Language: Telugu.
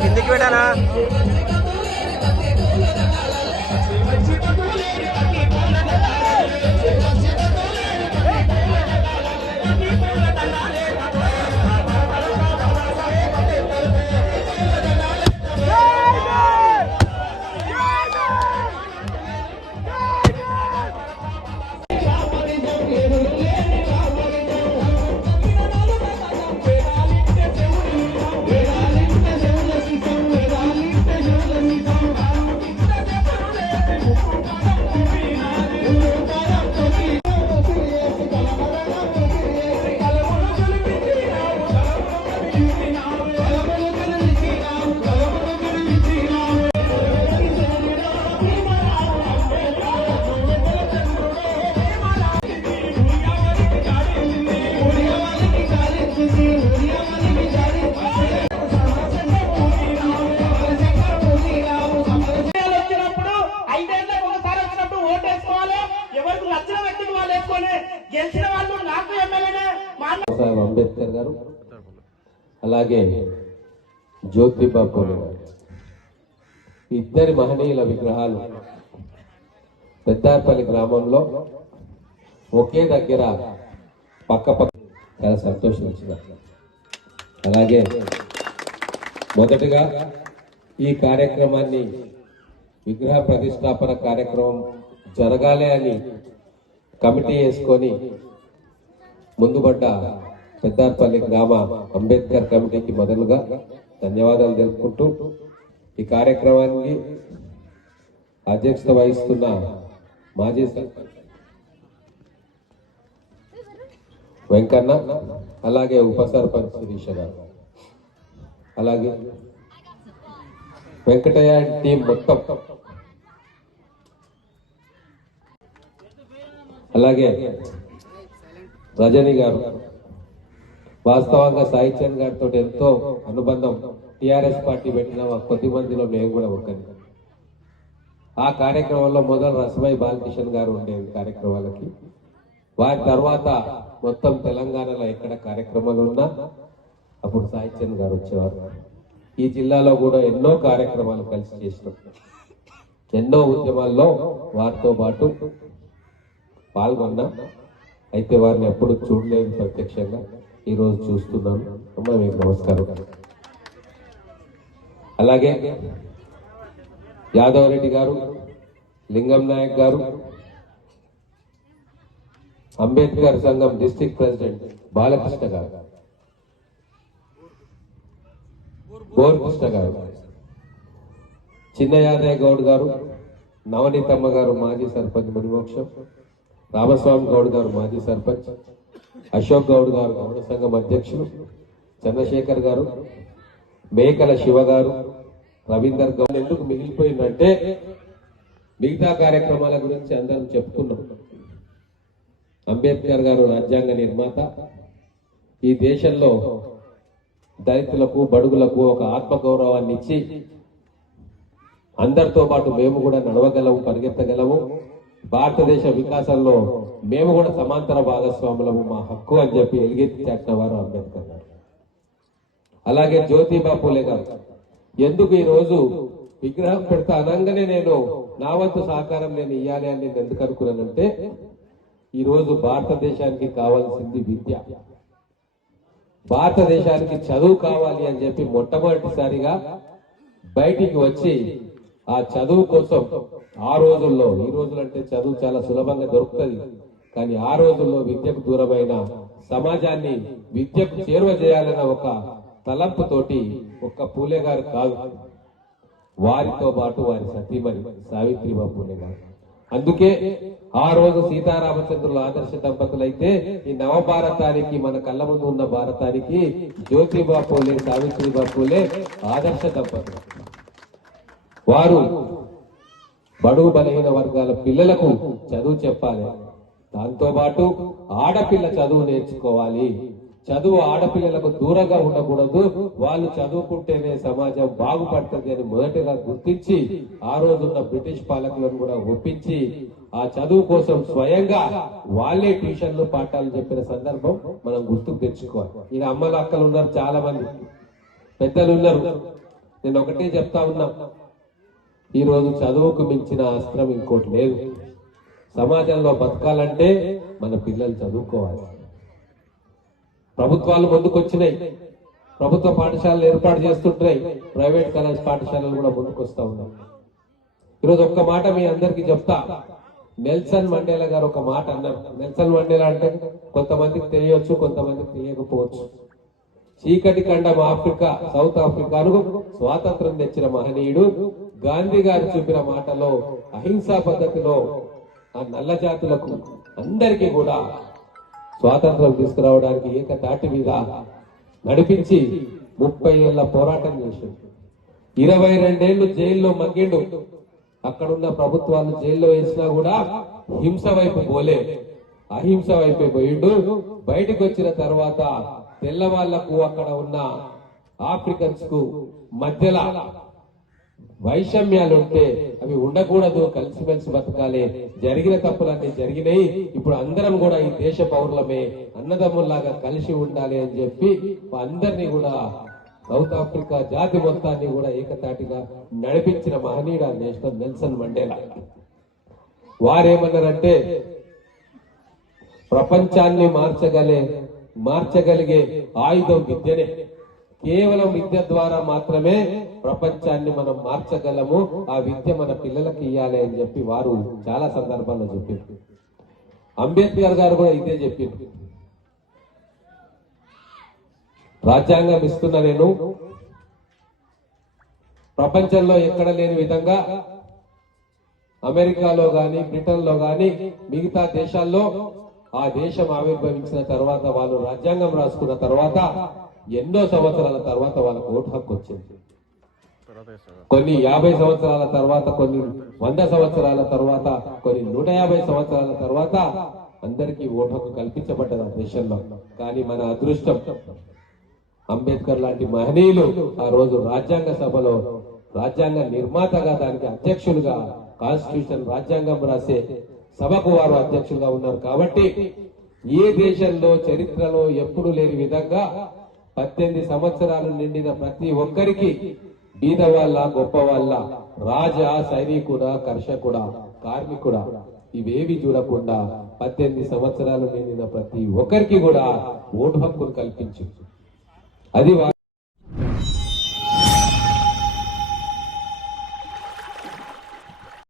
కిందికి పెట్టానా అలాగే జ్యోతిబా పూలే ఇద్దరి మహనీయుల విగ్రహాలు పెద్దార్పల్లి గ్రామంలో ఒకే దగ్గర పక్క పక్క చాలా సంతోషించిన అలాగే మొదటగా ఈ కార్యక్రమాన్ని విగ్రహ ప్రతిష్టాపన కార్యక్రమం జరగాలి అని కమిటీ వేసుకొని ముందుపడ్డ పెద్దార్పల్లి గ్రామ అంబేద్కర్ కమిటీకి మొదలుగా ధన్యవాదాలు తెలుపుకుంటూ ఈ కార్యక్రమానికి అధ్యక్షత వహిస్తున్న మాజీ వెంకన్న అలాగే ఉప సర్పంచ్ శిరీష గారు. అలాగే వెంకటయ్య టీం మొత్తం. అలాగే రజని గారు. వాస్తవంగా సాహిత్యం గారితో ఎంతో అనుబంధం టిఆర్ఎస్ పార్టీ పెట్టిన కొద్ది మందిలో మేము కూడా ఒకరి ఆ కార్యక్రమంలో మొదలు రసమై బాలకిషన్ గారు ఉండేది కార్యక్రమాలకి. వారి తర్వాత మొత్తం తెలంగాణలో ఎక్కడ కార్యక్రమాలు ఉన్నా అప్పుడు సాహిత్యం గారు వచ్చేవారు. ఈ జిల్లాలో కూడా ఎన్నో కార్యక్రమాలు కలిసి చేసినాం. ఎన్నో ఉద్యమాల్లో వారితో పాటు పాల్గొన్నా. అయితే వారిని ఎప్పుడు చూడలేదు ప్రత్యక్షంగా. ఈ రోజు చూస్తున్నాను. అమ్మ మీకు నమస్కారం. అలాగే యాదవ్ రెడ్డి గారు లింగం నాయక్ గారు అంబేద్కర్ సంఘం డిస్ట్రిక్ట్ ప్రెసిడెంట్ బాలకృష్ణ గారు గోరకృష్ణ గారు చిన్న యాదయ్య గౌడ్ గారు నవనీతమ్మ గారు మాజీ సర్పంచ్ మునిమోక్షం రామస్వామి గౌడ్ గారు మాజీ సర్పంచ్ అశోక్ గౌడ్ గారు గౌడ సంఘం అధ్యక్షులు చంద్రశేఖర్ గారు మేకల శివ గారు రవీందర్ గౌడ్ ఎందుకు మిగిలిపోయిందంటే మిగతా కార్యక్రమాల గురించి అందరం చెప్పుకున్నాం. అంబేద్కర్ గారు రాజ్యాంగ నిర్మాత. ఈ దేశంలో దళితులకు బడుగులకు ఒక ఆత్మగౌరవాన్ని ఇచ్చి అందరితో పాటు మేము కూడా నడవగలము పరిగెత్తగలము. భారతదేశ వికాసంలో మేము కూడా సమాంతర భాగస్వాములము మా హక్కు అని చెప్పి ఎలుగెత్తి చాటిన వారు అంబేద్కర్ గారు. అలాగే జ్యోతిబా పూలే గారు. ఎందుకు ఈ రోజు విగ్రహం పెడతా అనగానే నేను నా వంతు సహకారం నేను ఇయ్యాలి అని నేను ఎందుకు అనుకున్నానంటే ఈ రోజు భారతదేశానికి కావాల్సింది విద్య. భారతదేశానికి చదువు కావాలి అని చెప్పి మొట్టమొదటిసారిగా బయటికి వచ్చి ఆ చదువు కోసం ఆ రోజుల్లో ఈ రోజులంటే చదువు చాలా సులభంగా దొరుకుతుంది. కానీ ఆ రోజుల్లో విద్యకు దూరమైన సమాజాన్ని విద్యకు చేరువ చేయాలన్న ఒక తలంపుతోటి ఒక్క పూలే గారు కాదు. వారితో పాటు వారి సతీమణి సావిత్రిబా పూలే గారు అందుకే ఆ రోజు సీతారామచంద్రుల ఆదర్శ దంపతులైతే ఈ నవ భారతానికి మన కళ్ళ ముందు ఉన్న భారతానికి జ్యోతిబా పూలే సావిత్రిబా పూలే ఆదర్శ దంపతులు. వారు బడుగు బలహీన వర్గాల పిల్లలకు చదువు చెప్పాలి. దాంతో పాటు ఆడపిల్ల చదువు నేర్చుకోవాలి. చదువు ఆడపిల్లలకు దూరంగా ఉండకూడదు. వాళ్ళు చదువుకుంటేనే సమాజం బాగుపడుతుంది అని మొదటగా గుర్తించి ఆ రోజున్న బ్రిటిష్ పాలకులను కూడా ఒప్పించి ఆ చదువు కోసం స్వయంగా వాళ్ళే ట్యూషన్లు పాఠాలు చెప్పిన సందర్భం మనం గుర్తుకు తెచ్చుకోవాలి. ఈయన అమ్మలు అక్కలు ఉన్నారు చాలా మంది పెద్దలు ఉన్నారు. నేను ఒకటే చెప్తా ఉన్నా. ఈరోజు చదువుకు మించిన అస్త్రం ఇంకోటి లేదు. సమాజంలో బతకాలంటే మన పిల్లలు చదువుకోవాలి. ప్రభుత్వాలు ముందుకొచ్చినాయి. ప్రభుత్వ పాఠశాలలు ఏర్పాటు చేస్తుంటాయి ప్రైవేట్ కాలేజ్ పాఠశాలలు కూడా ముందుకొస్తా ఉన్నాయి. ఈరోజు ఒక్క మాట మీ అందరికీ చెప్తా. నెల్సన్ మండేలా గారు ఒక మాట అన్నారు. నెల్సన్ మండేలా అంటే కొంతమందికి తెలియవచ్చు కొంతమందికి తెలియకపోవచ్చు. చీకటి ఖండం ఆఫ్రికా సౌత్ ఆఫ్రికాను స్వాతంత్రం తెచ్చిన మహనీయుడు గాంధీ గారు చూపిన మాటలో అహింసా పద్ధతిలో ఆ నల్ల జాతులకు అందరికీ కూడా స్వాతంత్రం తీసుకురావడానికి ఏకతాటి మీద నడిపించి ముప్పై ఏళ్ళ పోరాటం చేసిండు. ఇరవై రెండేళ్ళు జైల్లో మగ్గిండు. అక్కడున్న ప్రభుత్వాలు జైల్లో వేసినా కూడా హింస వైపు పోలే. అహింస వైపే పోయిండు. బయటకు వచ్చిన తర్వాత తెల్లవాళ్ళకు అక్కడ ఉన్న ఆఫ్రికన్స్కు మధ్యలో వైషమ్యాలు ఉంటే అవి ఉండకూడదు కలిసిమెలిసి బతకాలి. జరిగిన తప్పులన్నీ జరిగినాయి. ఇప్పుడు అందరం కూడా ఈ దేశ పౌరులమే అన్నదమ్ముల్లాగా కలిసి ఉండాలి అని చెప్పి అందరినీ కూడా సౌత్ ఆఫ్రికా జాతి మొత్తాన్ని కూడా ఏకతాటిగా నడిపించిన మహనీయుడు ఆ నేషనల్ నెల్సన్ మండేలా. వారేమన్నారంటే ప్రపంచాన్ని మార్చగలే మార్చగలిగే ఆయుధం విద్యనే. కేవలం విద్య ద్వారా మాత్రమే ప్రపంచాన్ని మనం మార్చగలము. ఆ విద్య మన పిల్లలకి ఇవ్వాలి అని చెప్పి వారు చాలా సందర్భాల్లో చెప్పారు అంబేద్కర్ గారు కూడా ఇదే చెప్పిండు రాజ్యాంగం ఇస్తున్న నేను. ప్రపంచంలో ఎక్కడ లేని విధంగా అమెరికాలో గాని బ్రిటన్లో గాని మిగతా దేశాల్లో ఆ దేశం ఆవిర్భవించిన తర్వాత వాళ్ళు రాజ్యాంగం రాసుకున్న తర్వాత ఎన్నో సంవత్సరాల తర్వాత వాళ్ళకు ఓటు హక్కు వచ్చింది. కొన్ని యాభై సంవత్సరాల తర్వాత కొన్ని వంద సంవత్సరాల తర్వాత కొన్ని నూట యాభై సంవత్సరాల తర్వాత అందరికీ ఓటు హక్కు కల్పించబడ్డది ఆ దేశంలో. కానీ మన అదృష్టం అంబేద్కర్ లాంటి మహనీయులు ఆ రోజు రాజ్యాంగ సభలో రాజ్యాంగ నిర్మాతగా దానికి అధ్యక్షులుగా కాన్స్టిట్యూషన్ రాజ్యాంగం రాసే సభకు వారు అధ్యక్షులుగా ఉన్నారు కాబట్టి ఏ దేశంలో చరిత్రలో ఎప్పుడు లేని విధంగా పద్దెనిమిది సంవత్సరాలు నిండిన ప్రతి ఒక్కరికి బీద వాళ్ళ గొప్ప వాళ్ళ రాజా సైనికుడా కర్షకుడా కార్మికుడా ఇవేవి చూడకుండా పద్దెనిమిది సంవత్సరాలు నిండిన ప్రతి ఒక్కరికి కూడా ఓటు హక్కును కల్పించింది. అది